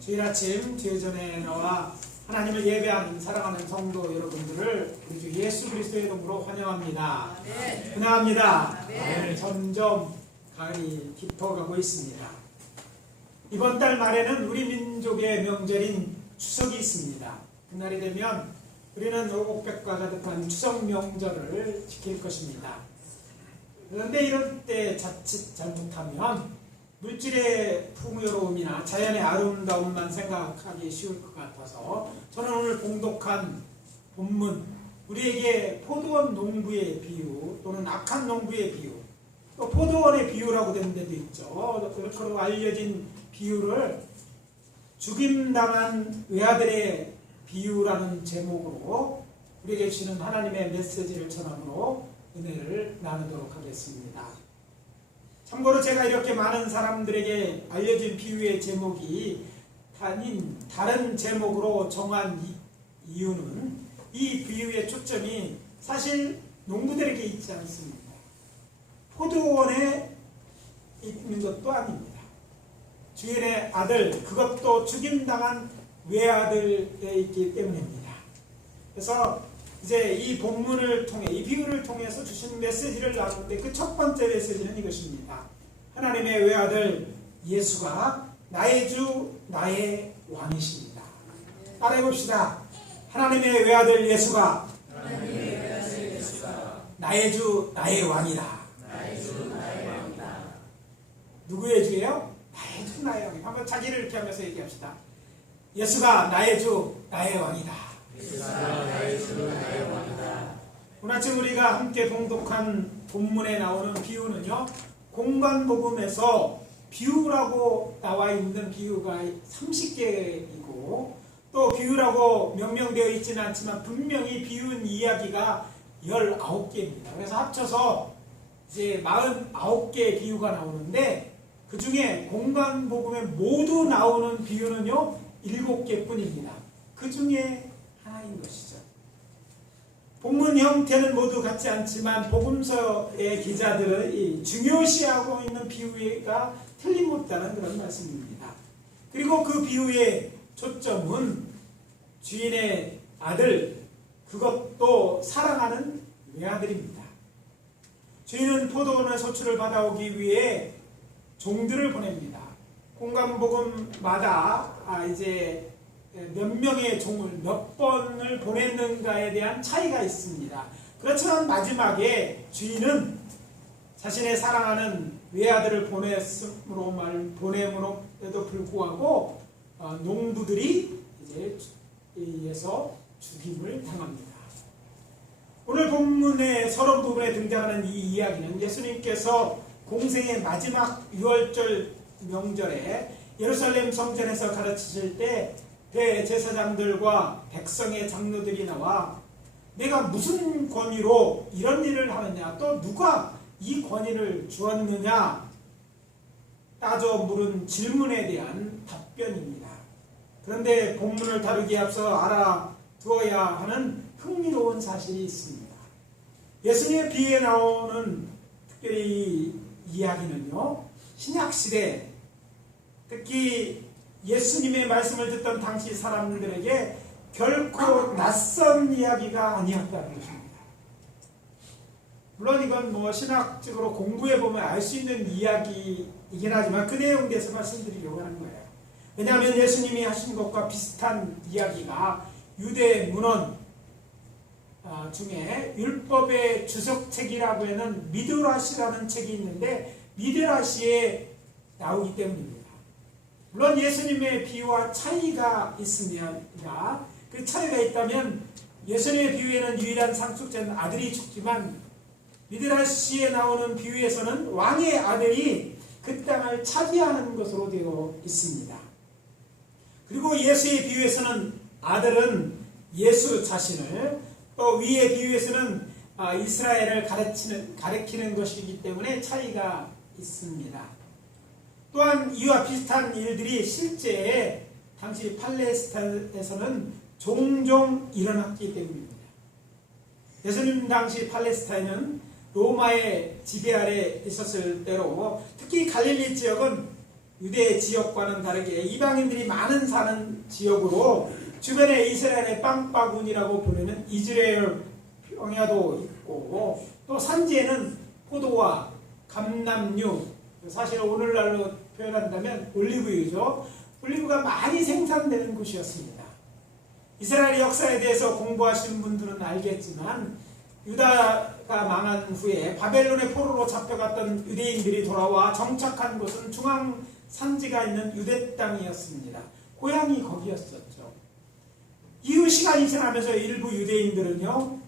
주일 아침 제전에 나와 하나님을 예배하는 사랑하는 성도 여러분들을 우리 주 예수 그리스도의 이름으로 환영합니다. 환영합니다. 오늘 점점 가을이 깊어가고 있습니다. 이번 달 말에는 우리 민족의 명절인 추석이 있습니다. 그날이 되면 우리는 오곡백과 가득한 추석 명절을 지킬 것입니다. 그런데 이럴 때 자칫 잘못하면 물질의 풍요로움이나 자연의 아름다움만 생각하기 쉬울 것 같아서 저는 오늘 봉독한 본문, 우리에게 포도원 농부의 비유 또는 악한 농부의 비유, 또 포도원의 비유라고 된 데도 있죠. 그렇게 알려진 비유를 죽임당한 외아들의 비유라는 제목으로 우리에게 주시는 하나님의 메시지를 전함으로 은혜를 나누도록 하겠습니다. 참고로 제가 이렇게 많은 사람들에게 알려진 비유의 제목이 아닌 다른 제목으로 정한 이유는 이 비유의 초점이 사실 농부들에게 있지 않습니다. 포도원에 있는 것도 아닙니다. 주인의 아들, 그것도 죽임당한 외아들에 있기 때문입니다. 그래서 이제 이 본문을 통해, 이 비유를 통해서 주신 메시지를 나누는데 그 첫 번째 메시지는 이것입니다. 하나님의 외아들 예수가 나의 주, 나의 왕이십니다. 따라해봅시다. 하나님의 외아들 예수가 나의 주, 나의 왕이다. 누구의 주예요? 나의 주, 나의 왕. 한번 자기를 이렇게 하면서 얘기합시다. 예수가 나의 주, 나의 왕이다. 오늘 아침 우리가 함께 봉독한 본문에 나오는 비유는요, 공관복음에서 비유라고 나와 있는 비유가 30개이고 또 비유라고 명명되어 있지는 않지만 분명히 비유인 이야기가 19개입니다. 그래서 합쳐서 이제 49개의 비유가 나오는데 그 중에 공관복음에 모두 나오는 비유는요 7개 뿐입니다. 그 중에 하나인 것이죠. 본문 형태는 모두 같지 않지만 복음서의 기자들은 중요시하고 있는 비유가 틀림없다는 그런 말씀입니다. 그리고 그 비유의 초점은 주인의 아들, 그것도 사랑하는 외아들입니다. 주인은 포도원의 소출을 받아오기 위해 종들을 보냅니다. 공관복음마다 이제 몇 명의 종을 몇 번을 보냈는가에 대한 차이가 있습니다. 그렇지만 마지막에 주인은 자신의 사랑하는 외아들을 보냄으로도 불구하고 농부들이 이제 의해서 죽임을 당합니다. 오늘 본문의 서론 부분에 등장하는 이 이야기는 예수님께서 공생의 마지막 유월절 명절에 예루살렘 성전에서 가르치실 때 대제사장들과 백성의 장로들이 나와 내가 무슨 권위로 이런 일을 하느냐, 또 누가 이 권위를 주었느냐 따져 물은 질문에 대한 답변입니다. 그런데 본문을 다루기에 앞서 알아두어야 하는 흥미로운 사실이 있습니다. 예수님의 비유에 나오는 특별히 이 이야기는요, 신약시대 특히 예수님의 말씀을 듣던 당시 사람들에게 결코 낯선 이야기가 아니었다는 것입니다. 물론 이건 신학적으로 공부해보면 알 수 있는 이야기이긴 하지만 그 내용에 대해서 말씀드리려고 하는 거예요. 왜냐하면 예수님이 하신 것과 비슷한 이야기가 유대 문헌 중에 율법의 주석책이라고 하는 미드라시라는 책이 있는데 미드라시에 나오기 때문입니다. 물론 예수님의 비유와 차이가 있으면 그 차이가 있다면 예수님의 비유에는 유일한 상속자는 아들이 죽지만 미드라시에 나오는 비유에서는 왕의 아들이 그 땅을 차지하는 것으로 되어 있습니다. 그리고 예수의 비유에서는 아들은 예수 자신을, 또 위의 비유에서는 이스라엘을 가리키는 것이기 때문에 차이가 있습니다. 또한 이와 비슷한 일들이 실제 당시 팔레스타인에서는 종종 일어났기 때문입니다. 예수님 당시 팔레스타인은 로마의 지배 아래 있었을 때로 특히 갈릴리 지역은 유대 지역과는 다르게 이방인들이 많은 사는 지역으로 주변에 이스라엘의 빵바구니라고 부르는 이즈레엘 평야도 있고 또 산지에는 포도와 감람류, 사실 오늘날로 표현한다면 올리브유죠. 올리브가 많이 생산되는 곳이었습니다. 이스라엘 역사에 대해서 공부하시는 분들은 알겠지만 유다가 망한 후에 바벨론의 포로로 잡혀갔던 유대인들이 돌아와 정착한 곳은 중앙 산지가 있는 유대 땅이었습니다. 고향이 거기였었죠. 이후 시간이 지나면서 일부 유대인들은요,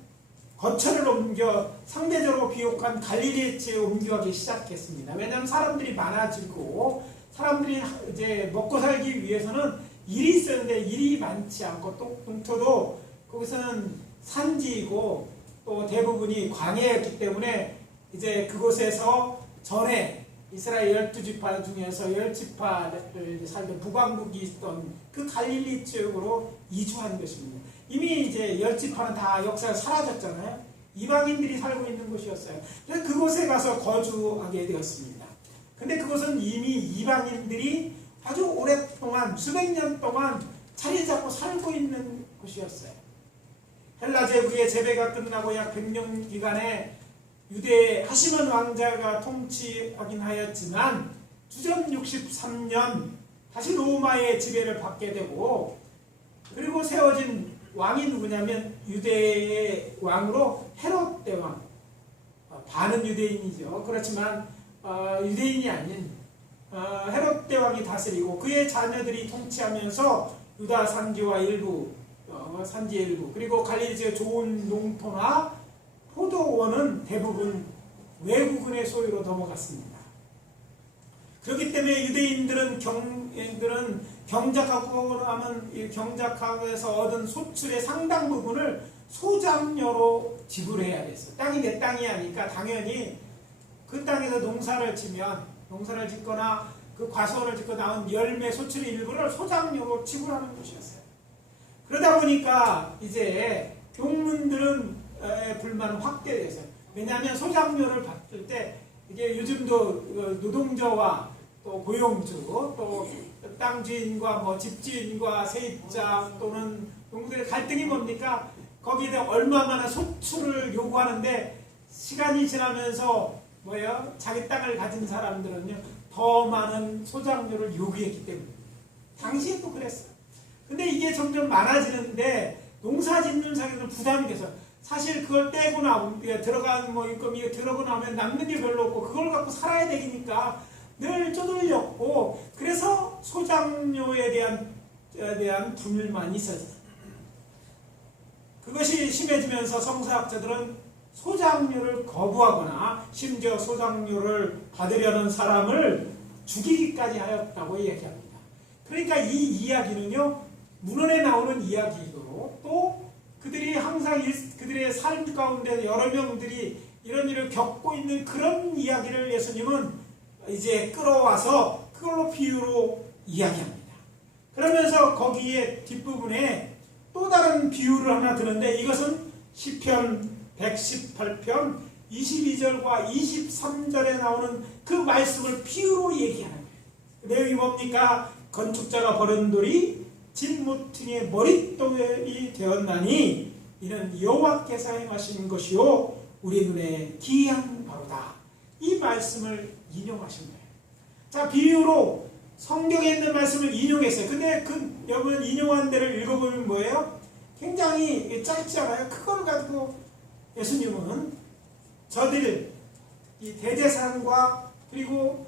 거처를 옮겨 상대적으로 비옥한 갈릴리 지에 옮겨가기 시작했습니다. 왜냐하면 사람들이 많아지고 사람들이 이제 먹고 살기 위해서는 일이 있었는데 일이 많지 않고 또 동토도 거기서는 산지이고 또 대부분이 광야였기 때문에 이제 그곳에서 전에 이스라엘 12지파 중에서 10지파를 살던 북왕국이 있던 그 갈릴리 지역으로 이주한 것입니다. 이미 이제 10지파는 다 역사가 사라졌잖아요. 이방인들이 살고 있는 곳이었어요. 그래서 그곳에 가서 거주하게 되었습니다. 근데 그곳은 이미 이방인들이 아주 오랫동안 수백 년 동안 자리 잡고 살고 있는 곳이었어요. 헬라 제국의 제배가 끝나고 약 100년 기간에 유대의 하시몬 왕자가 통치하긴 하였지만 주전 63년 다시 로마의 지배를 받게 되고 그리고 세워진 왕이 누구냐면 유대의 왕으로 헤롯 대왕, 반은 유대인이죠. 그렇지만 유대인이 아닌 헤롯 대왕이 다스리고 그의 자녀들이 통치하면서 유다 산지와 일부 산지의 일부 그리고 갈릴리 지역의 좋은 농토나 포도원은 대부분 외국인의 소유로 넘어갔습니다. 그렇기 때문에 유대인들은 경작하고 하면 경작하면서 얻은 소출의 상당 부분을 소장료로 지불해야 됐어요. 땅이 내 땅이 아니까 당연히 그 땅에서 농사를 짓거나 그 과수원을 짓고 나온 열매 소출의 일부를 소장료로 지불하는 것이었어요. 그러다 보니까 이제 농민들은 불만 확대돼서 왜냐하면 소장료를 받을 때 이게 요즘도 노동자와 또 고용주 또 땅 주인과 뭐 집주인과 세입자 또는 농민들의 갈등이 뭡니까? 거기에 대해 얼마나 소출을 요구하는데 시간이 지나면서 자기 땅을 가진 사람들은요 더 많은 소장료를 요구했기 때문에 당시에도 그랬어요. 근데 이게 점점 많아지는데 농사 짓는 사람들은 부담이 돼서 사실 그걸 떼고 나면 들어간 인건비 들어가고 나면 남는 게 별로 없고 그걸 갖고 살아야 되니까 늘 쪼들렸고 그래서 소장료에 대한 불만이 있었어요. 그것이 심해지면서 성서학자들은 소장료를 거부하거나 심지어 소장료를 받으려는 사람을 죽이기까지 하였다고 얘기합니다. 그러니까 이 이야기는요 문헌에 나오는 이야기이고 또 그들이 항상 그들의 삶 가운데 여러 명들이 이런 일을 겪고 있는 그런 이야기를 예수님은 이제 끌어와서 그걸로 비유로 이야기합니다. 그러면서 거기에 뒷부분에 또 다른 비유를 하나 드는데 이것은 시편 118편 22절과 23절에 나오는 그 말씀을 비유로 얘기하는 거예요. 내용이 뭡니까? 건축자가 버린 돌이 진모퉁이의 머릿돌이 되었나니 이는 여호와께서 행하신 것이요 우리 눈에 기이한 바로다. 이 말씀을 인용하신 거예요. 자, 비유로 성경에 있는 말씀을 인용했어요. 근데 여러분 인용한 데를 읽어보면 뭐예요? 굉장히 짧지 않아요? 그걸 가지고 예수님은 저들 이 대제사장과 그리고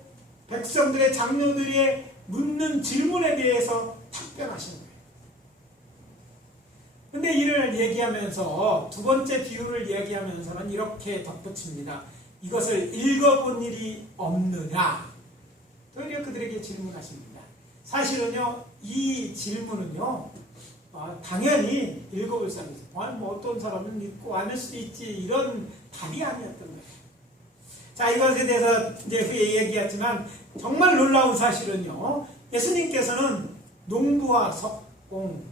백성들의 장로들의 묻는 질문에 대해서 답변하신 거예요. 근데 이를 얘기하면서 두 번째 비유를 얘기하면서는 이렇게 덧붙입니다. 이것을 읽어본 일이 없느냐? 오히려 그들에게 질문하십니다. 사실은요, 이 질문은요, 당연히 읽어볼 사람이 있어요. 뭐 어떤 사람은 읽고 안 할 수도 있지, 이런 답이 아니었던 거예요. 자, 이것에 대해서 이제 후에 얘기했지만, 정말 놀라운 사실은요, 예수님께서는 농부와 석공,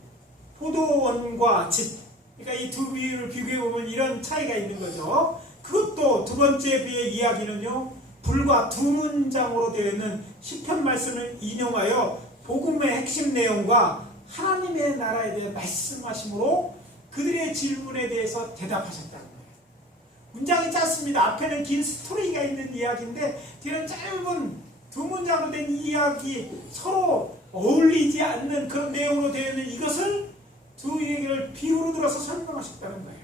포도원과 집, 그러니까 이 두 비유를 비교해보면 이런 차이가 있는 거죠. 그것도 두 번째 비유의 이야기는요, 불과 두 문장으로 되어 있는 시편 말씀을 인용하여 복음의 핵심 내용과 하나님의 나라에 대해 말씀하심으로 그들의 질문에 대해서 대답하셨다는 거예요. 문장이 짧습니다. 앞에는 긴 스토리가 있는 이야기인데 뒤는 짧은 두 문장으로 된 이야기, 서로 어울리지 않는 그런 내용으로 되어 있는 이것을 두 얘기를 비유로 들어서 설명하셨다는 거예요.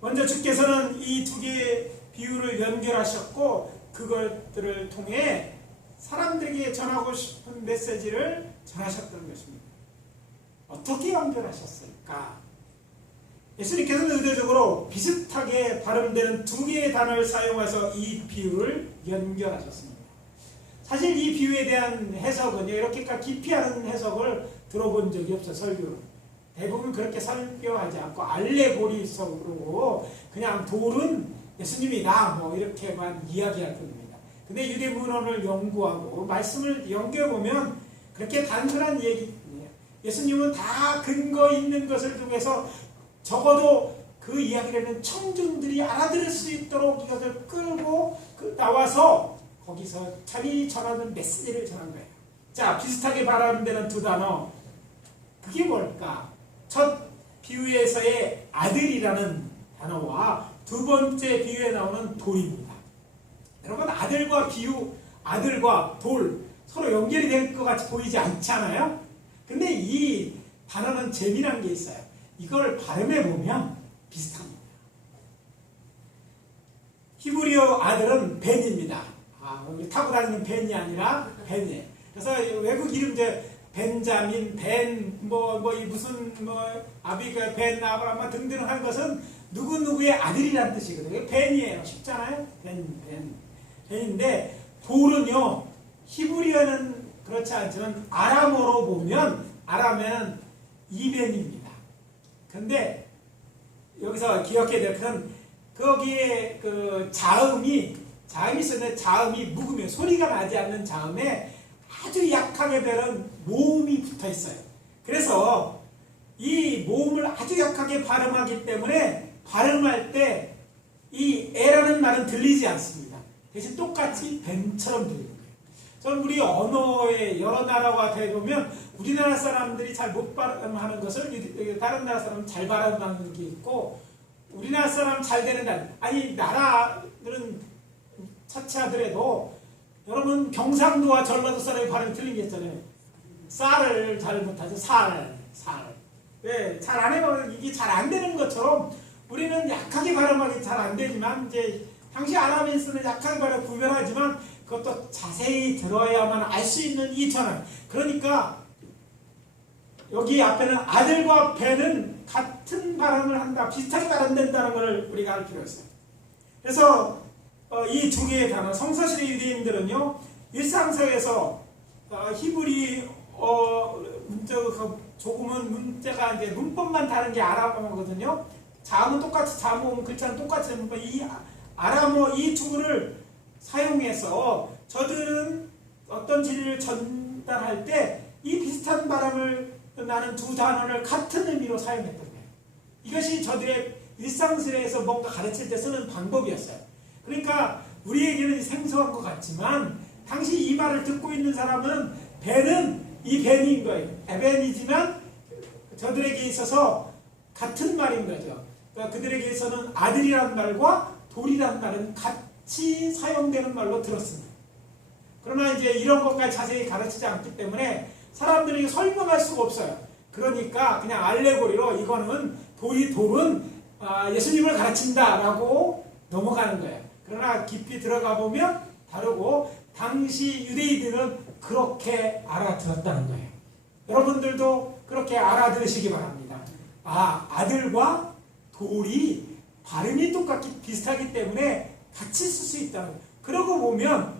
먼저 주께서는 이 두 개의 비유를 연결하셨고 그것들을 통해 사람들에게 전하고 싶은 메시지를 전하셨던 것입니다. 어떻게 연결하셨을까? 예수님께서는 의도적으로 비슷하게 발음되는 두 개의 단어를 사용해서 이 비유를 연결하셨습니다. 사실 이 비유에 대한 해석은 이렇게까지 깊이 하는 해석을 들어본 적이 없어요. 설교를. 대부분 그렇게 설교하지 않고 알레고리성으로 그냥 돌은 예수님이다 뭐 이렇게만 이야기할 뿐입니다. 근데 유대 문헌을 연구하고 말씀을 연결해보면 그렇게 단순한 얘기뿐이에요. 예수님은 다 근거 있는 것을 통해서 적어도 그 이야기라는 청중들이 알아들을 수 있도록 이것을 끌고 나와서 거기서 자기 전하는 메시지를 전한 거예요. 자, 비슷하게 발음되는 두 단어, 그게 뭘까? 첫 비유에서의 아들이라는 단어와 두 번째 비유에 나오는 돌입니다. 여러분, 아들과 비유, 아들과 돌 서로 연결이 될 것 같이 보이지 않잖아요? 근데 이 단어는 재미난 게 있어요. 이걸 발음해 보면 비슷합니다. 히브리어 아들은 벤입니다. 타고 다니는 벤이 아니라 벤이에요. 그래서 외국 이름들 벤자민, 벤, 무슨 아비가 벤, 아브라함 등등 한 것은 누구누구의 아들이라는 뜻이거든요. 벤이에요. 쉽잖아요? 벤인데 돌은요, 히브리어는 그렇지 않지만 아람어로 보면 아람에는 이벤입니다. 근데 여기서 기억해야 될 것은 거기에 그 자음이 있었는데 자음이 묵으면 소리가 나지 않는 자음에 아주 약하게 되는 모음이 붙어 있어요. 그래서 이 모음을 아주 약하게 발음하기 때문에 발음할 때 이 에라는 말은 들리지 않습니다. 대신 똑같이 벤처럼 들리는 거예요. 저는 우리 언어의 여러 나라와 대보면 우리나라 사람들이 잘 못 발음하는 것을 다른 나라 사람은 잘 발음하는 게 있고, 우리나라 사람 잘 되는 나라들은 차치하더라도 여러분 경상도와 전라도 사람이 발음이 틀린 게 있잖아요. 쌀을 잘 못하죠. 살. 왜? 잘 안 해요. 이게 잘 안 되는 것처럼 우리는 약하게 발음하기 잘 안 되지만, 이제 당시 아람에서는 약하게 발음 구별하지만 그것도 자세히 들어야만 알 수 있는 이 전환. 그러니까 여기 앞에는 아들과 벤은 같은 발음을 한다, 비슷하게 발음된다는 걸 우리가 알 필요가 있어요. 그래서 이 두 개의 단어, 성서시대 유대인들은요, 일상생에서 히브리 조금은 문자가 이제 문법만 다른 게 아람어거든요. 자음은 똑같이, 자음 글자는 똑같이 문법. 이 아람어 이 투구를 사용해서 저들은 어떤 진리를 전달할 때 이 비슷한 발음을 나는 두 단어를 같은 의미로 사용했던 거예요. 이것이 저들의 일상생에서 뭔가 가르칠 때 쓰는 방법이었어요. 그러니까 우리에게는 생소한 것 같지만 당시 이 말을 듣고 있는 사람은 벤은 이 벤인 거예요. 에벤이지만 저들에게 있어서 같은 말인 거죠. 그러니까 그들에게 있어서는 아들이란 말과 돌이란 말은 같이 사용되는 말로 들었습니다. 그러나 이제 이런 것까지 자세히 가르치지 않기 때문에 사람들이 설명할 수가 없어요. 그러니까 그냥 알레고리로 이거는 돌은 예수님을 가르친다라고 넘어가는 거예요. 그러나 깊이 들어가 보면 다르고 당시 유대인들은 그렇게 알아들었다는 거예요. 여러분들도 그렇게 알아들으시기 바랍니다. 아들과 돌이 발음이 똑같기 비슷하기 때문에 같이 쓸 수 있다는 거예요. 그러고 보면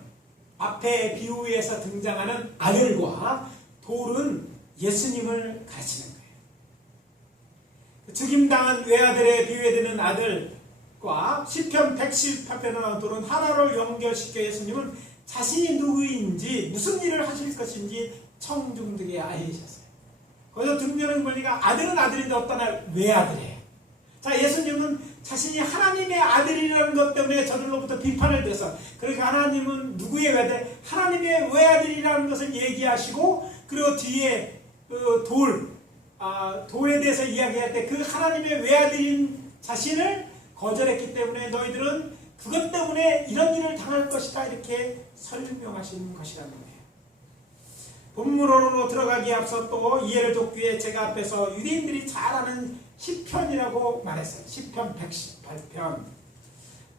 앞에 비유에서 등장하는 아들과 돌은 예수님을 가르치는 거예요. 죽임당한 외아들에 비유되는 아들과 시편 118편에 나오는 돌은 하나를 연결시켜 예수님은 자신이 누구인지 무슨 일을 하실 것인지 청중들에게 알리셨어요. 거기서 등장하는 보니까 아들은 아들인데 어떤 외아들이에요. 자, 예수님은 자신이 하나님의 아들이라는 것 때문에 저들로부터 비판을 들어서, 그러니까 하나님은 누구의 외아들? 하나님의 외아들이라는 것을 얘기하시고, 그리고 뒤에 그 돌에 대해서 이야기할 때 그 하나님의 외아들인 자신을 거절했기 때문에 너희들은 그것 때문에 이런 일을 당할 것이다, 이렇게 설명하시는 것이라는 거예요. 본문으로 들어가기에 앞서 또 이해를 돕기 위해 제가 앞에서 유대인들이 잘 아는 시편이라고 말했어요. 시편 118편.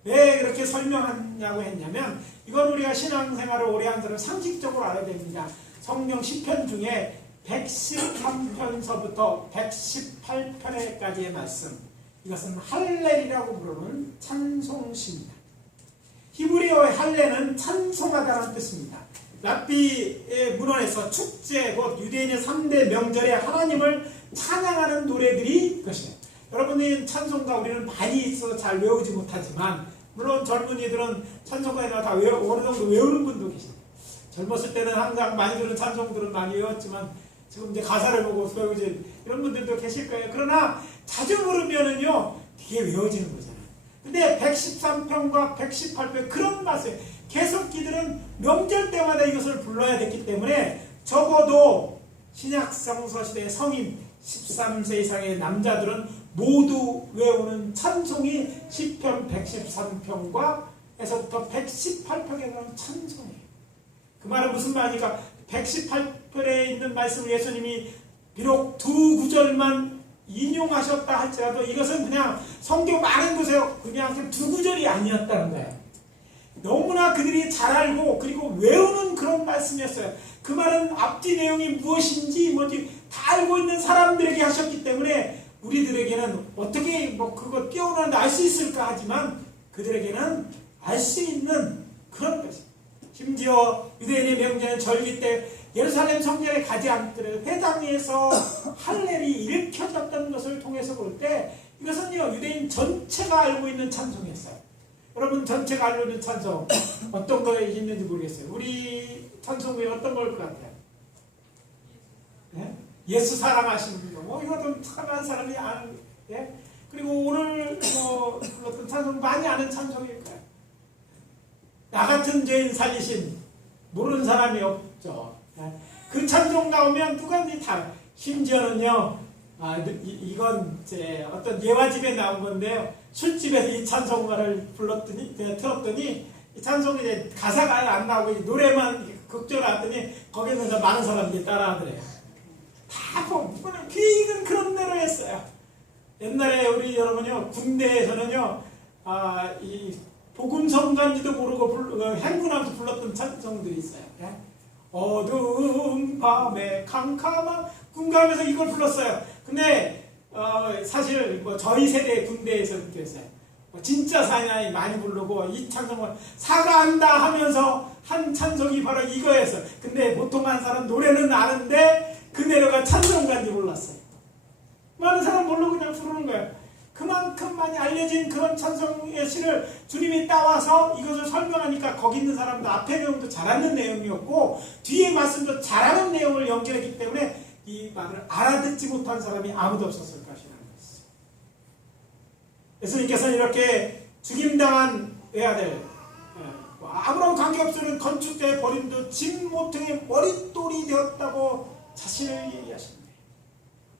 왜 그렇게 설명하냐고 했냐면, 이건 우리가 신앙생활을 오래 한 사람 상식적으로 알아야 됩니다. 성경 시편 중에 113편서부터 118편에까지의 말씀, 이것은 할렐이라고 부르는 찬송시입니다. 히브리어의 할렐은 찬송하다라는 뜻입니다. 랍비의 문헌에서 축제, 곧 유대인의 3대 명절에 하나님을 찬양하는 노래들이 그것이에요. 여러분이 찬송가 우리는 많이 있어서 잘 외우지 못하지만, 물론 젊은이들은 찬송가에 다 어느 정도 외우는 분도 계십니다. 젊었을 때는 항상 많이 들은 찬송들은 많이 외웠지만 지금 이제 가사를 보고 외우지 이런 분들도 계실 거예요. 그러나 자주 부르면은요 되게 외워지는 거잖아요. 근데 113편과 118편 그런 맛에 계속 이들은 명절 때마다 이것을 불러야 됐기 때문에, 적어도 신약성서 시대의 성인 13세 이상의 남자들은 모두 외우는 찬송이 시편 113편과 에서부터 118편에 가는 찬송이에요. 그 말은 무슨 말이니까, 118편에 있는 말씀을 예수님이 비록 두 구절만 인용하셨다 할지라도 이것은 그냥 성경 많은 곳에 그냥 두 구절이 아니었다는 거예요. 너무나 그들이 잘 알고 그리고 외우는 그런 말씀이었어요. 그 말은 앞뒤 내용이 무엇인지 뭐지 다 알고 있는 사람들에게 하셨기 때문에 우리들에게는 어떻게 그거 뛰어나는데 알 수 있을까 하지만, 그들에게는 알 수 있는 그런 것입니다. 심지어 유대인의 명절 절기 때 예루살렘 성전에 가지 않더라도 회당에서 할렐이 일으켜졌던 것을 통해서 볼 때, 이것은요 유대인 전체가 알고 있는 찬송이었어요. 여러분 전체가 알고 있는 찬송 어떤 거 있는지 모르겠어요. 우리 찬송 중에 어떤 걸 것 같아요? 네? 예수 사랑하시는 거. 이거 좀 착한 사람이 아는. 예? 그리고 오늘 불렀던 찬송 많이 아는 찬송일 거예요. 나 같은 죄인 살리신, 모르는 사람이 없죠. 예? 그 찬송 나오면 누가 다. 심지어는요, 이건 제 어떤 예화집에 나온 건데요. 술집에서 이 찬송가를 틀었더니 이 찬송이 이제 가사가 안 나오고 노래만 극적으로 나왔더니 거기서 많은 사람들이 따라하더래요. 다 귀 익은 그런 대로 했어요. 옛날에 우리 여러분요 군대에서는요 이 복음성가인지도 모르고 행군하면서 불렀던 찬송들이 있어요. 예? 어두운 밤에 캄캄한 군가하면서 이걸 불렀어요. 근데 사실 저희 세대 군대에서 그렇게 했어요. 진짜 사나이 많이 부르고 이 찬송을 사과한다 하면서 한 찬송이 바로 이거였어요. 근데 보통 한 사람 노래는 아는데 그 내려가 찬송가인지 몰랐어요. 많은 사람 모르고 그냥 부르는 거예요. 그만큼 많이 알려진 그런 찬송의 시를 주님이 따와서 이것을 설명하니까 거기 있는 사람도 앞에 내용도 잘 아는 내용이었고 뒤에 말씀도 잘 아는 내용을 연결했기 때문에 이 말을 알아듣지 못한 사람이 아무도 없었을 것이라는 것이죠. 예수님께서는 이렇게 죽임당한 외아들, 아무런 관계없는 건축자의 버림도 집 모퉁이의 머릿돌이 되었다고 자신을 얘기하십니다.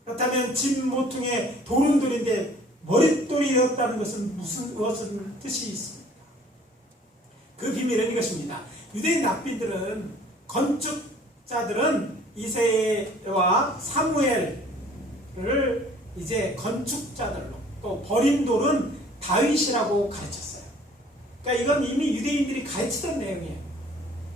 그렇다면 집 모퉁이의 돌은 돌인데 머릿돌이 되었다는 것은 무슨 뜻이 있습니까? 그 비밀은 이것입니다. 유대인 랍비들은, 건축자들은 이새와 사무엘을 이제 건축자들로, 또 버림돌은 다윗이라고 가르쳤어요. 그러니까 이건 이미 유대인들이 가르치던 내용이에요.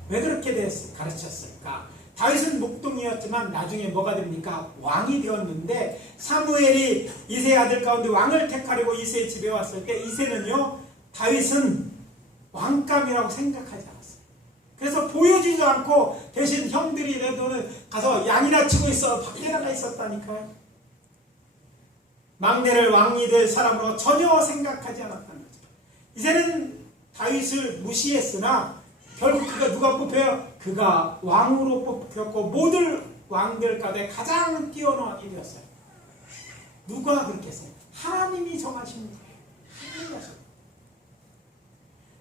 왜 그렇게 가르쳤을까? 다윗은 목동이었지만 나중에 뭐가 됩니까? 왕이 되었는데, 사무엘이 이새의 아들 가운데 왕을 택하려고 이새의 집에 왔을 때 이새는요 다윗은 왕감이라고 생각하지 않았어요. 그래서 보여주지도 않고 대신 형들이 너는 가서 양이나 치고 있어, 밖에 나가 있었다니까요. 막내를 왕이 될 사람으로 전혀 생각하지 않았다는 거죠. 이새는 다윗을 무시했으나 결국 그가 누가 뽑혀요? 그가 왕으로 뽑혔고 모든 왕들 가운데 가장 뛰어난 왕이 되었어요. 누가 그렇게 했어요? 하나님이 정하신 거예요.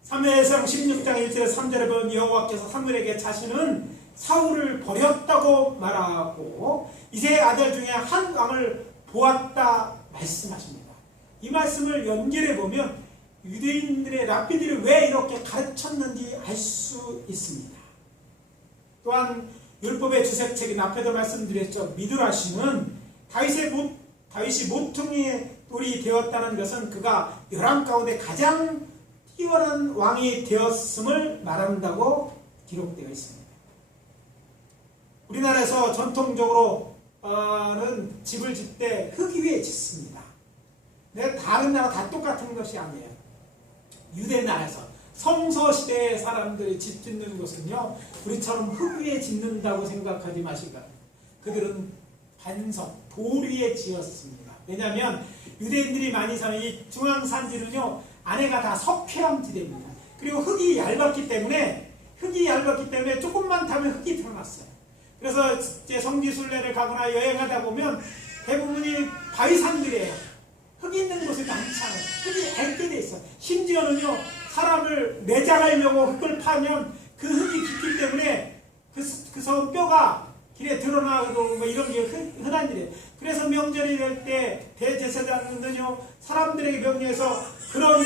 사무엘상 16장 1절에 3절에 보면 여호와께서 사무엘에게 자신은 사울을 버렸다고 말하고 이새의 아들 중에 한 왕을 보았다 말씀하십니다. 이 말씀을 연결해 보면 유대인들의 랍비들이 왜 이렇게 가르쳤는지 알 수 있습니다. 또한 율법의 주색책인 앞에도 말씀드렸죠. 미드라시는 다윗이 모퉁이의 돌이 되었다는 것은 그가 열왕 가운데 가장 뛰어난 왕이 되었음을 말한다고 기록되어 있습니다. 우리나라에서 전통적으로는 집을 짓 때 흙 위에 짓습니다. 다른 나라 다 똑같은 것이 아니에요. 유대 나라에서 성서시대의 사람들이 집 짓는 것은요, 우리처럼 흙 위에 짓는다고 생각하지 마시고 그들은 반석, 돌 위에 지었습니다. 왜냐하면 유대인들이 많이 사는 이 중앙산지는요, 안에가 다 석회암 지대입니다. 그리고 흙이 얇았기 때문에 조금만 타면 흙이 드러났어요. 그래서 이제 성지순례를 가거나 여행하다 보면 대부분이 바위산들이에요. 흙이 있는 곳이 많지 않아요. 흙이 얇게 돼 있어요. 심지어는요, 사람을 매장하려고 흙을 파면 그 흙이 깊기 때문에 그 성 뼈가 길에 드러나고 뭐 이런 게 흔한 일이에요. 그래서 명절이 될 때 대제사장은요, 사람들에게 명령해서 그런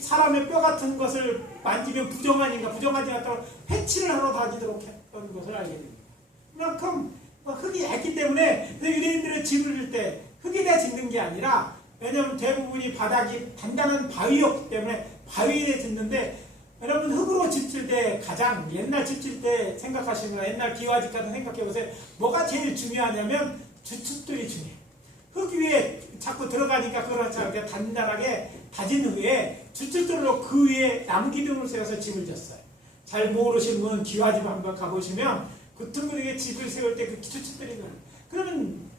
사람의 뼈 같은 것을 만지면 부정하지 않다고 해치를 하러 다니도록 했던 것을 알게 됩니다. 그만큼 흙이 얇기 때문에 유대인들은 집을 질 때 흙에다 짓는 게 아니라, 왜냐하면 대부분이 바닥이 단단한 바위였기 때문에 바위에 짓는데, 여러분 흙으로 집 질 때 가장 옛날 집 질 때 생각하시는 거, 옛날 기와집 같은 생각해 보세요. 뭐가 제일 중요하냐면 주춧돌이 중요해요. 흙 위에 자꾸 들어가니까 그걸 이렇게 단단하게 다진 후에 주춧돌로 그 위에 나무 기둥을 세워서 집을 졌어요. 잘 모르시는 분은 기와집 한번 가보시면 그 둥그렇게 집을 세울 때 그 주춧돌이 나요. 그러면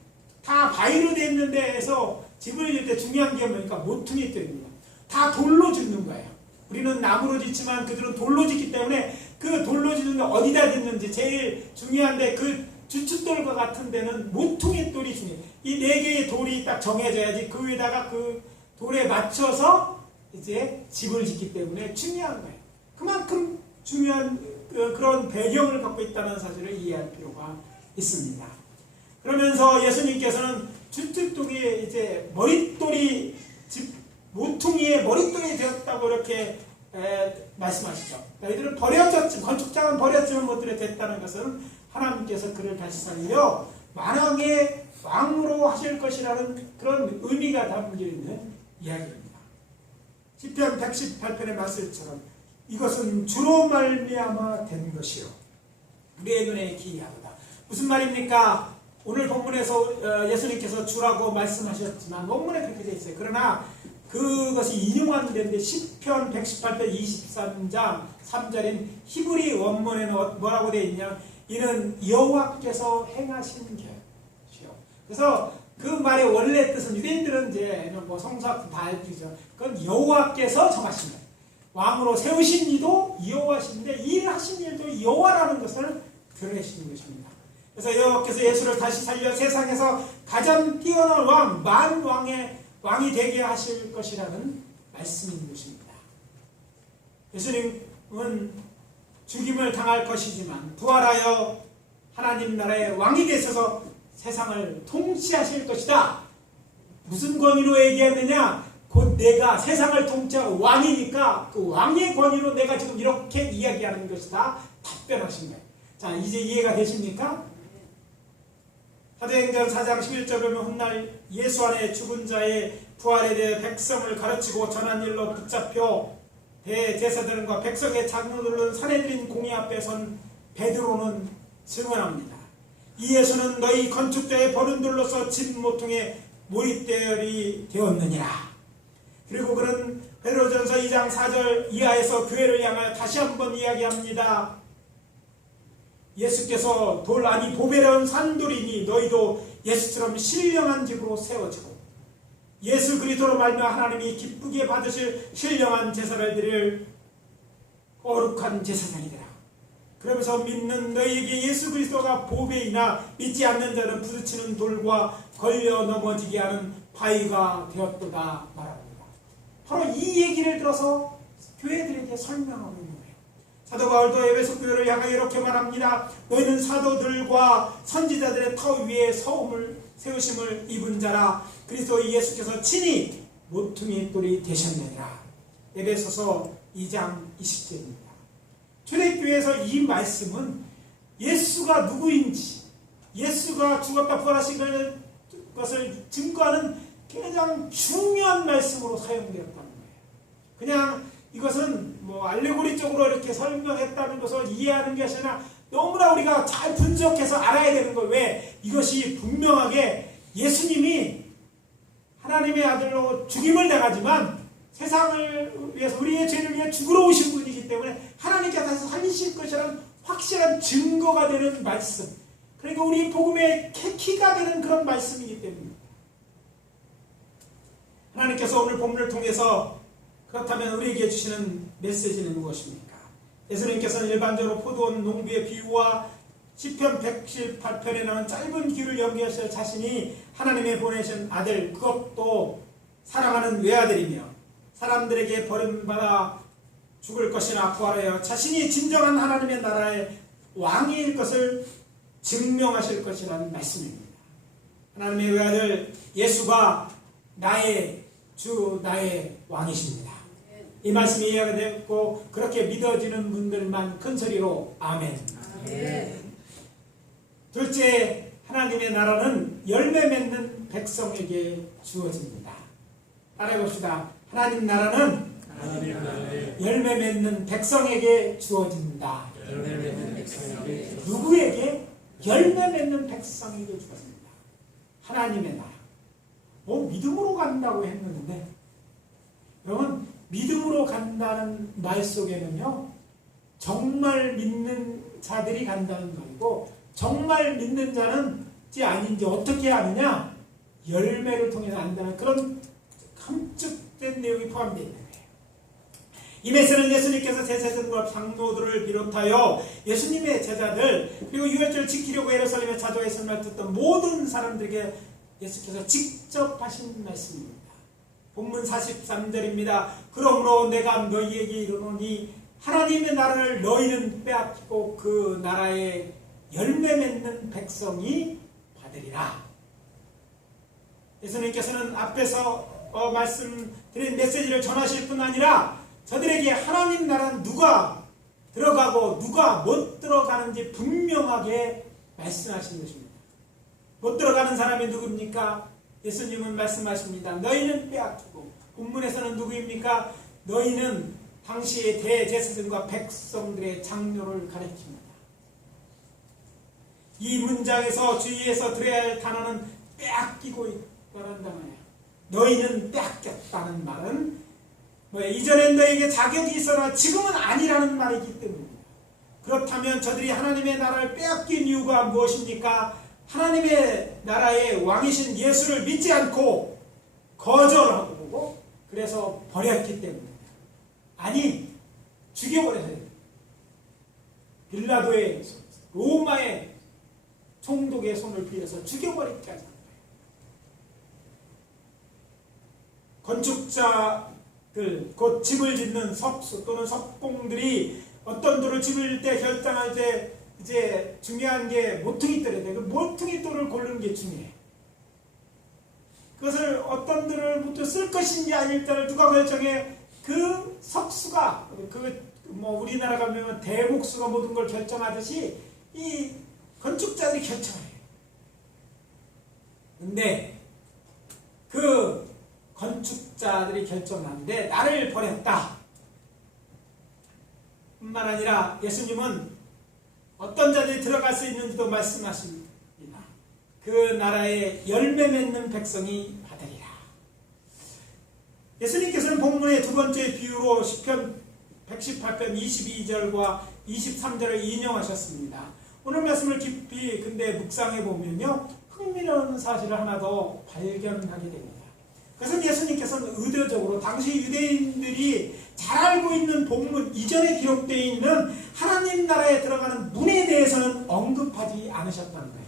다 바위로 돼 있는 데에서 집을 질 때 중요한 게 뭡니까? 모퉁이돌입니다. 다 돌로 짓는 거예요. 우리는 나무로 짓지만 그들은 돌로 짓기 때문에 그 돌로 짓는 데 어디다 짓는지 제일 중요한데, 그 주춧돌과 같은 데는 모퉁이돌이 중요해요. 이 네 개의 돌이 딱 정해져야지 그 위에다가 그 돌에 맞춰서 이제 집을 짓기 때문에 중요한 거예요. 그만큼 중요한 그런 배경을 갖고 있다는 사실을 이해할 필요가 있습니다. 그러면서 예수님께서는 주춧돌이 이제 머릿돌이 모퉁이의 머릿돌이 되었다고 이렇게 말씀하시죠. 너희들은 버려졌지, 건축장은 버렸지만 못들에 됐다는 것은 하나님께서 그를 다시 살려 만왕의 왕으로 하실 것이라는 그런 의미가 담겨 있는 이야기입니다. 시편 118편의 말씀처럼 이것은 주로 말미암아 된 것이요 우리의 눈에 기이하도다. 무슨 말입니까? 오늘 본문에서 예수님께서 주라고 말씀하셨지만 원문에 그렇게 되어 있어요. 그러나 그것이 인용한 데인데 시편 118편 23장 3절인 히브리 원문에는 뭐라고 되어 있냐? 이는 여호와께서 행하신 것이요. 그래서 그 말의 원래 뜻은, 유대인들은 이제 뭐 성서 다 알죠. 그건 여호와께서 정하신 거예요. 왕으로 세우신 이도 여호와신데 일하신 일도 여호와라는 것을 드러내시는 것입니다. 그래서 여호와께서 예수를 다시 살려 세상에서 가장 뛰어난 왕, 만왕의 왕이 되게 하실 것이라는 말씀인 것입니다. 예수님은 죽임을 당할 것이지만 부활하여 하나님 나라의 왕이 되셔서 세상을 통치하실 것이다. 무슨 권위로 얘기하느냐? 곧 내가 세상을 통치하고 왕이니까 그 왕의 권위로 내가 지금 이렇게 이야기하는 것이다. 답변하신 거예요. 자, 이제 이해가 되십니까? 사도행전 4장 11절에 보면 훗날 예수 안에 죽은 자의 부활에 대해 백성을 가르치고 전한 일로 붙잡혀 대제사장과 백성의 장로들은 사내들인 공의 앞에 선 베드로는 증언합니다. 이 예수는 너희 건축자의 버는 돌로서 집 모퉁이에 모릿돌이 되었느니라. 그리고 그는 베드로전서 2장 4절 이하에서 교회를 향하여 다시 한번 이야기합니다. 예수께서 돌 아니 보배로운 산돌이니 너희도 예수처럼 신령한 집으로 세워지고 예수 그리스도로 말미암아 하나님이 기쁘게 받으실 신령한 제사를 드릴 거룩한 제사장이더라. 그러면서 믿는 너희에게 예수 그리스도가 보배이나 믿지 않는 자는 부딪히는 돌과 걸려 넘어지게 하는 바위가 되었도다 말합니다. 바로 이 얘기를 들어서 교회들에게 설명하고 있는 거예요. 사도 바울도 에베소 교회를 향하여 이렇게 말합니다. 너희는 사도들과 선지자들의 터 위에 세우심을 입은 자라. 그리스도 예수께서 친히 모퉁이 돌이 되셨느니라. 에베소서 2장 20절입니다. 초대교회에서 이 말씀은 예수가 누구인지, 예수가 죽었다 부활하신 것을 증거하는 가장 중요한 말씀으로 사용되었다는 거예요. 그냥 이것은 알레고리적으로 이렇게 설명했다는 것을 이해하는 것이 아니라 너무나 우리가 잘 분석해서 알아야 되는 거예요. 왜? 이것이 분명하게 예수님이 하나님의 아들로 죽임을 당하지만 세상을 위해서, 우리의 죄를 위해 죽으러 오신 분이기 때문에 하나님께서 다시 살리실 것이라는 확실한 증거가 되는 말씀, 그러니까 우리 복음의 키가 되는 그런 말씀이기 때문입니다. 하나님께서 오늘 본문을 통해서 그렇다면 우리에게 주시는 메시지는 무엇입니까? 예수님께서는 일반적으로 포도원 농부의 비유와 시편 118편에 나온 짧은 기를 연기하셔 자신이 하나님의 보내신 아들, 그것도 사랑하는 외아들이며 사람들에게 버림받아 죽을 것이나 부활하여 자신이 진정한 하나님의 나라의 왕일 것을 증명하실 것이라는 말씀입니다. 하나님의 외아들 예수가 나의 주, 나의 왕이십니다. 이 말씀이 이해가 됐고 그렇게 믿어지는 분들만 큰 소리로 아멘. 둘째, 하나님의 나라는 열매 맺는 백성에게 주어집니다. 따라해 봅시다. 하나님 나라는 열매 맺는 백성에게 주어진다. 누구에게? 열매 맺는 백성에게 주어집니다. 하나님의 나라. 믿음으로 간다고 했는데, 여러분, 믿음으로 간다는 말 속에는요, 정말 믿는 자들이 간다는 말이고, 정말 믿는 자는지 아닌지 어떻게 아느냐? 열매를 통해서 안다는 그런 함축된 내용이 포함되어 있는 거예요. 이 메시지는 예수님께서 제사장과 장로들을 비롯하여 예수님의 제자들, 그리고 유월절을 지키려고 예루살렘에 자주에서 말 듣던 모든 사람들에게 예수께서 직접 하신 말씀입니다. 본문 43절입니다. 그러므로 내가 너희에게 이르노니 하나님의 나라를 너희는 빼앗기고 그 나라에 열매 맺는 백성이 받으리라. 예수님께서는 앞에서 말씀드린 메시지를 전하실 뿐 아니라 저들에게 하나님 나라는 누가 들어가고 누가 못 들어가는지 분명하게 말씀하신 것입니다. 못 들어가는 사람이 누굽니까? 예수님은 말씀하십니다. 너희는 빼앗기고, 본문에서는 누구입니까? 너희는 당시의 대제사장과 백성들의 장로를 가리킵니다. 이 문장에서 주의해서 들어야 할 단어는 빼앗기고 있다는 단어예요. 너희는 빼앗겼다는 말은 이전엔 너에게 자격이 있어나 지금은 아니라는 말이기 때문입니다. 그렇다면 저들이 하나님의 나라를 빼앗긴 이유가 무엇입니까? 하나님의 나라의 왕이신 예수를 믿지 않고 거절하고 그래서 버렸기 때문입니다. 아니, 죽여버려서요. 빌라도의, 로마의 총독의 손을 빌려서 죽여버리기까지 한 거예요. 건축자들, 곧 집을 짓는 석수 또는 석공들이 어떤 돌을 집을 때 결정할 때 이제 중요한 게 모퉁이 돌이에요. 그 모퉁이 돌을 고르는 게 중요해요. 그것을 어떤 돌을 쓸 것인지 아닐지를 누가 결정해? 그 석수가, 우리나라 가면 대목수가 모든 걸 결정하듯이 이 건축자들이 결정해요. 근데 그 건축자들이 결정하는데 나를 버렸다 뿐만 아니라 예수님은 어떤 자들이 들어갈 수 있는지도 말씀하십니다. 그 나라에 열매 맺는 백성이 받으리라. 예수님께서는 본문의 두 번째 비유로 시편 118편 22절과 23절을 인용하셨습니다. 오늘 말씀을 깊이 근데 묵상해 보면요, 흥미로운 사실을 하나 더 발견하게 됩니다. 그것은 예수님께서는 의도적으로 당시 유대인들이 잘 알고 있는 본문 이전에 기록되어 있는 하나님 나라에 들어가는 문에 대해서는 언급하지 않으셨다는 거예요.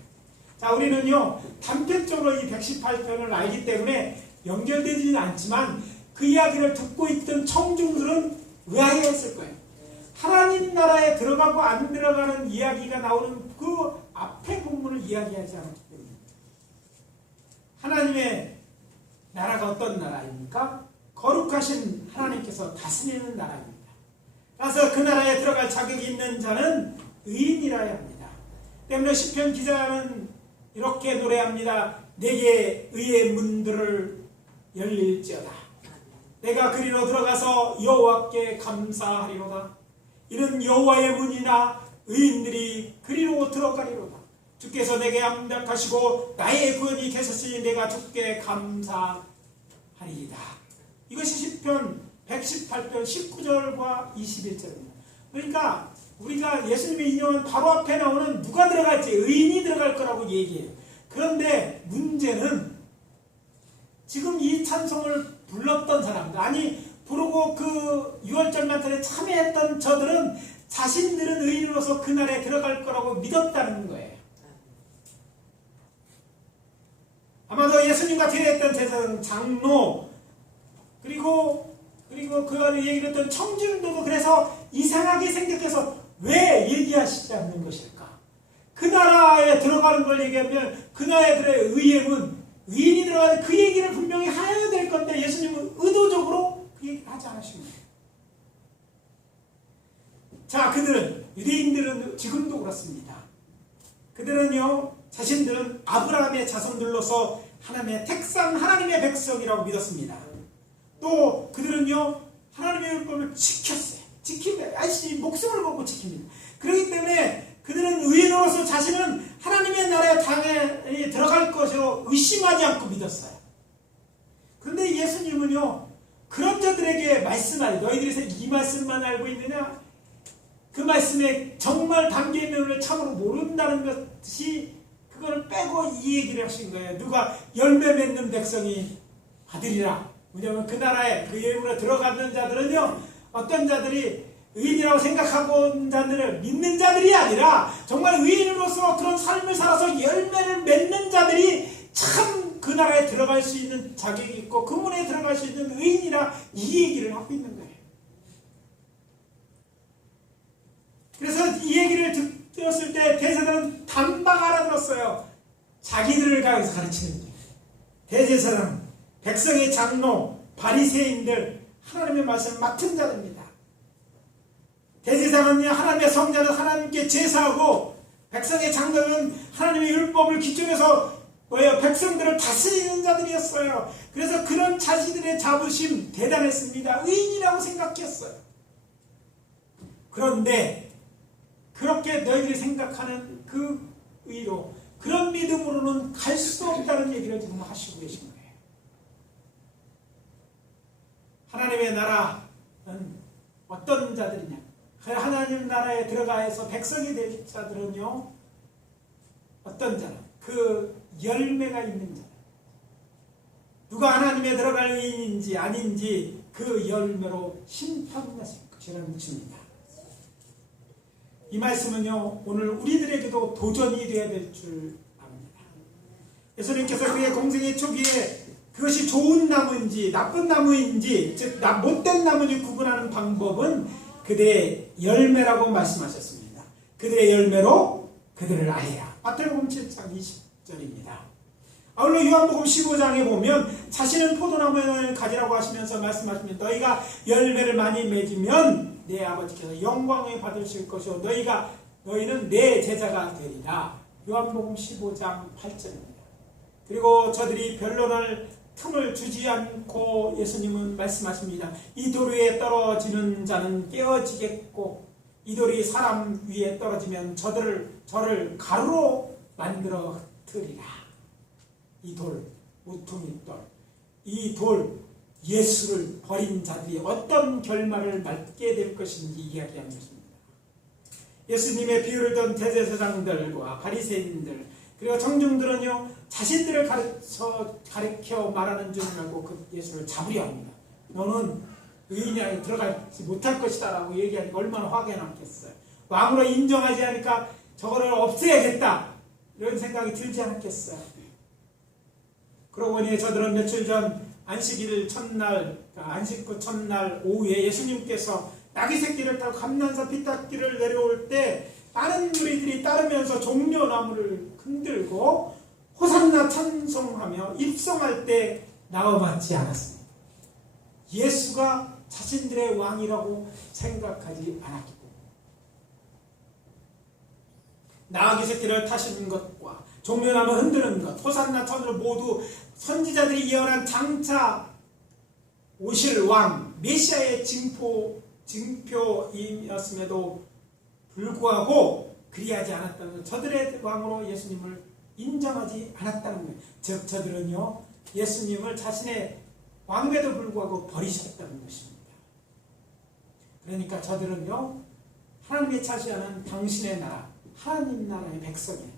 자, 우리는요 단편적으로 이 118편을 알기 때문에 연결되지는 않지만 그 이야기를 듣고 있던 청중들은 의아해했을 거예요. 하나님 나라에 들어가고 안 들어가는 이야기가 나오는 그 앞에 본문을 이야기하지 않았기 때문에. 하나님의 나라가 어떤 나라입니까? 거룩하신 하나님께서 다스리는 나라입니다. 그래서 그 나라에 들어갈 자격이 있는 자는 의인이라야 합니다. 때문에 시편 기자는 이렇게 노래합니다. 내게 의의 문들을 열릴지어다. 내가 그리로 들어가서 여호와께 감사하리로다. 이는 여호와의 문이나 의인들이 그리로 들어가리로다. 주께서 내게 암약하시고 나의 구원이 계셨으니 내가 주께 감사하리이다. 이것이 시편 118편 19절과 21절입니다. 그러니까 우리가 예수님의 인용은 바로 앞에 나오는 누가 들어갈지 의인이 들어갈 거라고 얘기해요. 그런데 문제는 지금 이 찬송을 불렀던 사람들, 아니 부르고 그 6월절 만찬에 참여했던 저들은 자신들은 의인으로서 그날에 들어갈 거라고 믿었다는 거예요. 아마도 예수님과 대했던 제사장, 장로, 그리고 그 얘기를 했던 청중들도 그래서 이상하게 생각해서 왜 얘기하시지 않는 것일까? 그 나라에 들어가는 걸 얘기하면 그 나라에 들어의 의행은 의인이 들어가는 그 얘기를 분명히 해야 될 건데 예수님은 의도적으로 그 얘기를 하지 않으신 거예요. 자, 그들은, 유대인들은 지금도 그렇습니다. 그들은요, 자신들은 아브라함의 자손들로서 하나님의 택상, 하나님의 백성이라고 믿었습니다. 또 그들은요, 하나님의 율법을 지켰어요. 지킵니다. 목숨을 걸고 지킵니다. 그렇기 때문에 그들은 의인으로서 자신은 하나님의 나라에 당연히 들어갈 것으로 의심하지 않고 믿었어요. 그런데 예수님은요, 그런 자들에게 말씀하여 너희들이 이 말씀만 알고 있느냐? 그 말씀에 정말 담겨있는 것을 참으로 모른다는 것이 그걸 빼고 이 얘기를 하신 거예요. 누가 열매 맺는 백성이 아들이라. 왜냐하면 그 나라에 그 예물에 들어가는 자들은요, 어떤 자들이 의인이라고 생각하고 온 자들을 믿는 자들이 아니라 정말 의인으로서 그런 삶을 살아서 열매를 맺는 자들이 참 그 나라에 들어갈 수 있는 자격이 있고 그 문에 들어갈 수 있는 의인이라 이 얘기를 하고 있는 거예요. 그래서 이 얘기를 들었을 때 대제사장은 단박 알아들었어요. 자기들을 가르치는 거예요. 대제사장, 백성의 장로, 바리새인들, 하나님의 말씀을 맡은 자들입니다. 대제사장은요, 하나님의 성자는 하나님께 제사하고 백성의 장로는 하나님의 율법을 기준해서 백성들을 다스리는 자들이었어요. 그래서 그런 자신들의 자부심 대단했습니다. 의인이라고 생각했어요. 그런데 그렇게 너희들이 생각하는 그 의로, 그런 믿음으로는 갈 수 없다는 얘기를 지금 하시고 계신 거예요. 하나님의 나라는 어떤 자들이냐? 하나님 나라에 들어가서 백성이 될 자들은요, 어떤 자는 그 열매가 있는 자, 누가 하나님에 들어갈 의인인지 아닌지 그 열매로 심판하실 것이라는 것입니다. 이 말씀은요, 오늘 우리들에게도 도전이 되어야 될 줄 압니다. 예수님께서 그의 공생의 초기에 그것이 좋은 나무인지 나쁜 나무인지, 즉 못된 나무인지 구분하는 방법은 그들의 열매라고 말씀하셨습니다. 그들의 열매로 그들을 알리라. 마태복음 7장 20절입니다. 아울러 요한복음 15장에 보면 자신은 포도나무를 가지라고 하시면서 말씀하시면 너희가 열매를 많이 맺으면 내 아버지께서 영광을 받으실 것이요 너희는 내 제자가 되리라. 요한복음 15장 8절입니다. 그리고 저들이 변론할 틈을 주지 않고 예수님은 말씀하십니다. 이 돌 위에 떨어지는 자는 깨어지겠고 이 돌이 사람 위에 떨어지면 저를 가루로 만들어 드리라. 이 돌, 우퉁이 돌, 이 돌, 예수를 버린 자들이 어떤 결말을 맞게 될 것인지 이야기하는 것입니다. 예수님의 비유를 든 대제사장들과 바리새인들, 그리고 청중들은요, 자신들을 가르쳐 말하는 줄 알고 그 예수를 잡으려 합니다. 너는 의인이 아니라 들어가지 못할 것이다 라고 얘기하니까 얼마나 화가 났겠어요. 왕으로 인정하지 않으니까 저거를 없애야겠다 이런 생각이 들지 않았겠어요. 그러고 보니 저들은 며칠 전 안식일 첫날, 안식구 첫날 오후에 예수님께서 나귀 새끼를 타고 감난산 피딱길을 내려올 때 다른 무리들이 따르면서 종려나무를 흔들고 호산나 찬송하며 입성할 때 나와봤지 않았습니다. 예수가 자신들의 왕이라고 생각하지 않았기 때문에 나귀 새끼를 타시는 것과 종려나무 흔드는 것, 호산나 천으로 모두 선지자들이 예언한 장차 오실 왕 메시아의 증표이었음에도 불구하고 그리하지 않았다는 것, 저들의 왕으로 예수님을 인정하지 않았다는 거예요. 즉 저들은요 예수님을 자신의 왕임에도 불구하고 버리셨다는 것입니다. 그러니까 저들은요 하나님의 차지하는 당신의 나라, 하나님 나라의 백성이에요.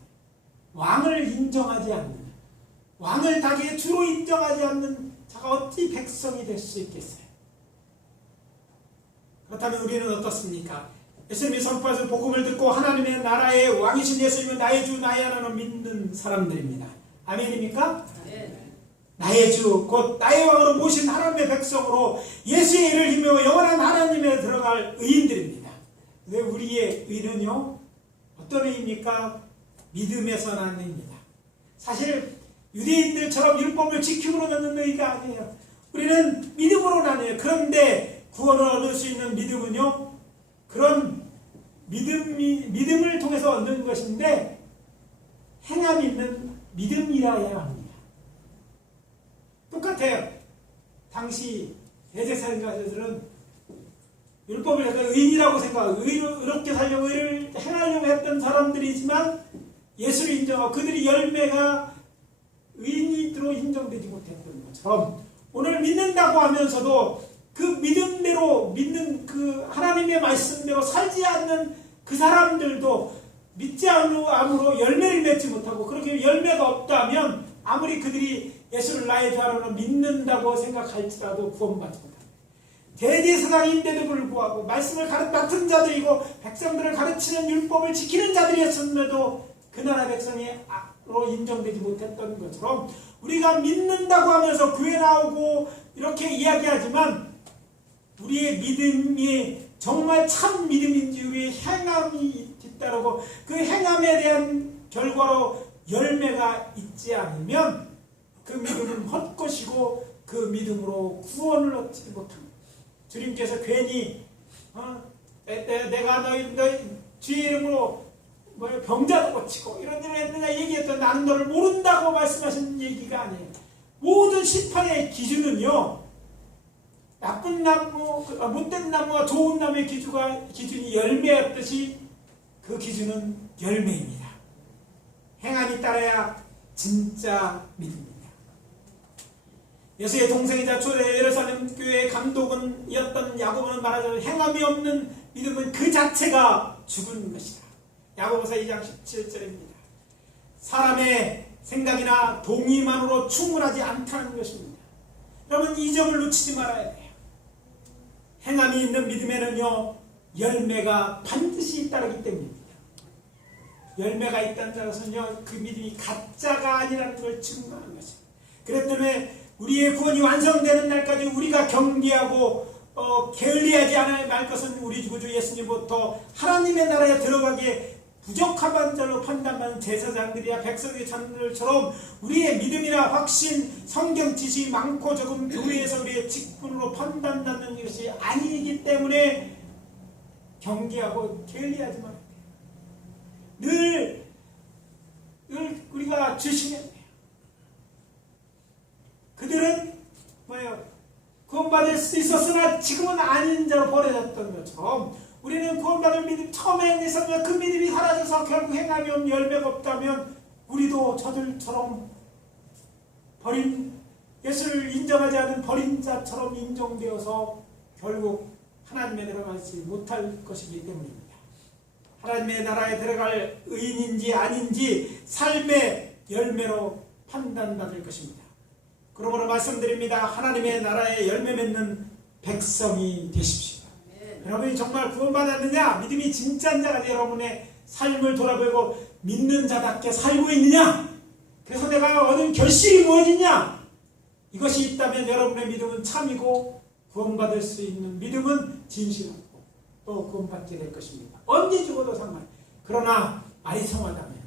왕을 인정하지 않는, 왕을 자기의 주로 인정하지 않는 자가 어찌 백성이 될 수 있겠어요? 그렇다면 우리는 어떻습니까? 예수님이 선포하신 복음을 듣고 하나님의 나라의 왕이신 예수님은 나의 주 나의 하나님을 믿는 사람들입니다. 아멘입니까? 네. 나의 주 곧 나의 왕으로 모신 하나님의 백성으로 예수의 일을 힘입어 영원한 하나님에 들어갈 의인들입니다. 근데 우리의 의는요 어떤 의입니까? 믿음에서 나는 의입니다. 사실 유대인들처럼 율법을 지키고로 나는 의가 아니에요. 우리는 믿음으로 나뉘어요. 그런데 구원을 얻을 수 있는 믿음은요 그런 믿음을 통해서 얻는 것인데 행함 있는 믿음이라야 합니다. 똑같아요. 당시 대제사장들은 율법을 해서 의인이라고 생각하고 의롭게 살려고 의를 행하려고 했던 사람들이지만 예수를 인정하고 그들이 열매가 의인으로 인정되지 못했던 것처럼 오늘 믿는다고 하면서도 그 믿음대로 믿는 그 하나님의 말씀대로 살지 않는 그 사람들도 믿지 않으므로 열매를 맺지 못하고 그렇게 열매가 없다면 아무리 그들이 예수를 나의 주 하나님으로 믿는다고 생각할지라도 구원받지 못합니다. 대제사장인데도 불구하고 말씀을 맡은 자들이고 백성들을 가르치는 율법을 지키는 자들이었음에도 그 나라 백성으로 인정되지 못했던 것처럼 우리가 믿는다고 하면서 교회 나오고 이렇게 이야기하지만 우리의 믿음이 정말 참 믿음인지 우리의 행함이 뒤따르고 그 행함에 대한 결과로 열매가 있지 않으면 그 믿음은 헛것이고 그 믿음으로 구원을 얻지 못합니다. 주님께서 괜히 내가 너희 주의 이름으로 병자도 고치고 이런 일을 했느냐 얘기했던 나는 너를 모른다고 말씀하신 얘기가 아니에요. 모든 심판의 기준은요 나쁜 나무, 못된 나무와 좋은 나무의 기준이 열매였듯이 그 기준은 열매입니다. 행함이 따라야 진짜 믿음입니다. 예수의 동생이자 초대 예루살렘 교회의 감독이었던 야고보는 말하자면 행함이 없는 믿음은 그 자체가 죽은 것이다. 야고보서 2장 17절입니다. 사람의 생각이나 동의만으로 충분하지 않다는 것입니다. 여러분 이 점을 놓치지 말아야 돼요. 행함이 있는 믿음에는요 열매가 반드시 따르기 때문입니다. 열매가 있다는 것은요 그 믿음이 가짜가 아니라는 걸 증명하는 것입니다. 그렇기 때문에 우리의 구원이 완성되는 날까지 우리가 경계하고 게을리하지 않아야 말 것은 우리 구주 예수님부터 하나님의 나라에 들어가기에 부족한 자로 판단받는 제사장들이야 백성의 자들처럼 우리의 믿음이나 확신, 성경 지식이 많고 적은 교회에서 우리의 직분으로 판단받는 것이 아니기 때문에 경계하고 게을리하지 말아야 돼요. 늘 우리가 주시면 돼요. 그들은 구원받을 수 있었으나 지금은 아닌 자로 버려졌던 것처럼 우리는 구원받을 믿음 처음에 있었던 그 믿음이 사라져서 결국 행함이 없는 열매가 없다면 우리도 저들처럼 예수를 인정하지 않은 버린 자처럼 인정되어서 결국 하나님에 들어가지 못할 것이기 때문입니다. 하나님의 나라에 들어갈 의인인지 아닌지 삶의 열매로 판단받을 것입니다. 그러므로 말씀드립니다. 하나님의 나라에 열매 맺는 백성이 되십시오. 여러분이 정말 구원받았느냐? 믿음이 진짜인 자가 여러분의 삶을 돌아보고 믿는 자답게 살고 있느냐? 그래서 내가 얻은 결실이 무엇이냐? 이것이 있다면 여러분의 믿음은 참이고 구원받을 수 있는 믿음은 진실하고 또 구원받게 될 것입니다. 언제 죽어도 상관없어요. 그러나 아리송하다면.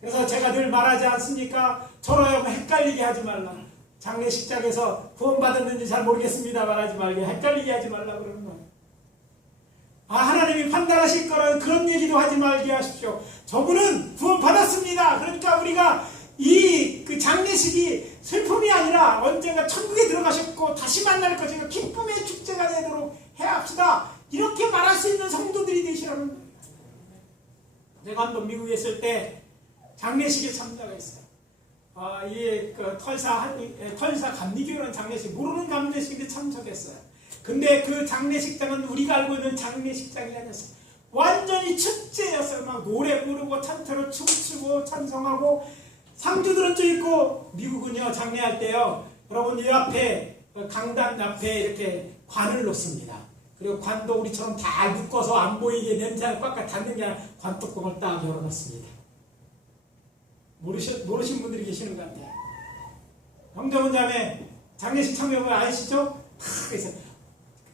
그래서 제가 늘 말하지 않습니까? 저러요 헷갈리게 하지 말라. 장례식장에서 구원받았는지 잘 모르겠습니다 말하지 말게, 헷갈리게 하지 말라 그러는 거예요. 하나님이 판단하실 거라는 그런 얘기도 하지 말게 하십시오. 저분은 구원받았습니다. 그러니까 우리가 그 장례식이 슬픔이 아니라 언젠가 천국에 들어가셨고 다시 만날 것이니까 기쁨의 축제가 되도록 해야 합시다. 이렇게 말할 수 있는 성도들이 되시라는 거예요. 내가 한번 미국에 있을 때 장례식에 참가했어요. 털사 감리교라는 장례식, 모르는 장례식에 참석했어요. 근데 그 장례식장은 우리가 알고 있는 장례식장이 아니었어요. 완전히 축제였어요. 막 노래 부르고 찬태로 춤추고 찬송하고, 상주들은 저 있고, 미국은요 장례할 때요 여러분 이 앞에 강단 앞에 이렇게 관을 놓습니다. 그리고 관도 우리처럼 다 묶어서 안 보이게 냄새를 꽉꽉 닫는 게 아니라 관뚜껑을 딱 열어놓습니다. 모르신 분들이 계시는 것 같아요. 형제문자매 장례식 참여를 아시죠? 그래서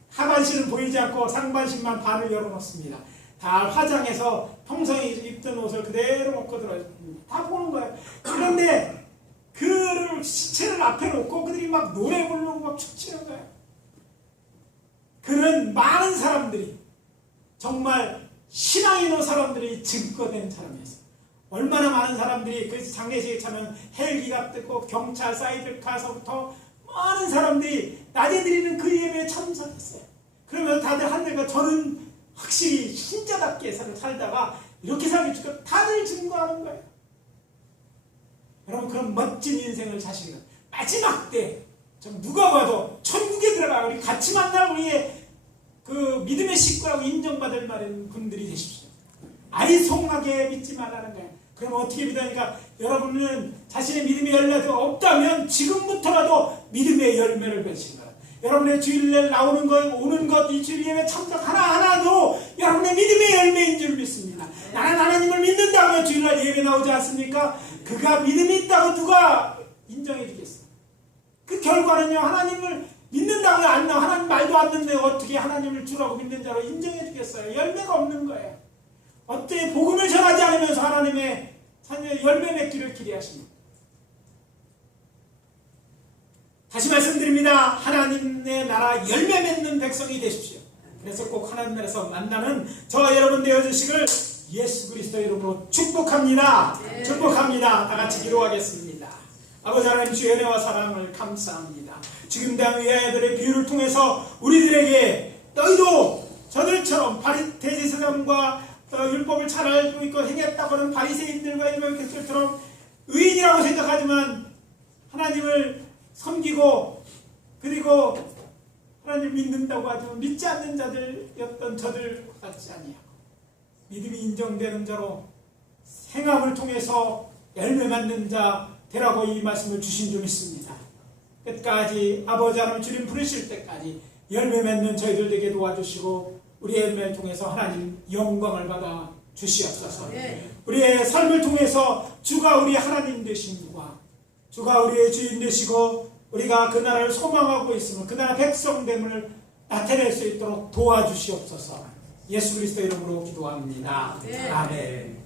하반신은 보이지 않고 상반신만 반을 열어놓습니다. 다 화장해서 평소에 입던 옷을 그대로 놓고 들어요. 다 보는 거예요. 그런데 그 시체를 앞에 놓고 그들이 막 노래 부르고 막 춤추는 거예요. 그런 많은 사람들이, 정말 신앙이 있는 사람들이 증거된 사람이었어요. 얼마나 많은 사람들이 그 장례식에 참여하면 헬기가 뜨고 경찰 사이드카서부터 많은 사람들이 낮에 드리는 그 예배에 참석했어요. 그러면 다들 한데가 저는 확실히 신자답게 살다가 이렇게 살기 좋고 다들 증거하는 거예요. 여러분 그런 멋진 인생을 사시는 마지막 때 누가 봐도 천국에 들어가 우리 같이 만날 우리의 그 믿음의 식구라고 인정받을 만한 분들이 되십시오. 아리송하게 믿지 말라는 거예요. 그럼 어떻게 믿으니까 여러분은 자신의 믿음의 열매가 없다면 지금부터라도 믿음의 열매를 맺으신 거예요. 여러분의 주일날 나오는 것, 오는 것, 이 주일 예배 참석 하나하나도 여러분의 믿음의 열매인 줄 믿습니다. 나는 하나님을 믿는다고 주일날 예배 나오지 않습니까? 그가 믿음이 있다고 누가 인정해 주겠어요? 그 결과는요, 하나님을 믿는다고 안 나와. 하나님 말도 안 듣는데 어떻게 하나님을 주라고 믿는 자로 인정해 주겠어요? 열매가 없는 거예요. 어때 복음을 전하지 않으면서 하나님의 열매 맺기를 기대하십니다. 다시 말씀드립니다. 하나님의 나라 열매 맺는 백성이 되십시오. 그래서 꼭 하나님 나라에서 만나는 저와 여러분 되어주시기를 예수 그리스도의 이름으로 축복합니다. 네. 축복합니다. 다 같이 기도하겠습니다. 아버지 하나님 주의 은혜와 사랑을 감사합니다. 지금 당의 아이들의 비유를 통해서 우리들에게 너희도 저들처럼 대제사장과 율법을 잘 알고 있고 행했다고 하는 바리새인들과 이들처럼 의인이라고 생각하지만 하나님을 섬기고 그리고 하나님을 믿는다고 하지만 믿지 않는 자들이었던 저들 같지 아니하고 믿음이 인정되는 자로 행함을 통해서 열매 맺는 자 되라고 이 말씀을 주신 줄 믿습니다. 끝까지 아버지 하나님 주님 부르실 때까지 열매 맺는 저희들 되게 도와주시고 우리의 열매를 통해서 하나님 영광을 받아 주시옵소서. 네. 우리의 삶을 통해서 주가 우리의 하나님 되심과 주가 우리의 주인 되시고 우리가 그 나라를 소망하고 있으면 그 나라 백성됨을 나타낼 수 있도록 도와주시옵소서. 예수 그리스도 이름으로 기도합니다. 네. 아멘.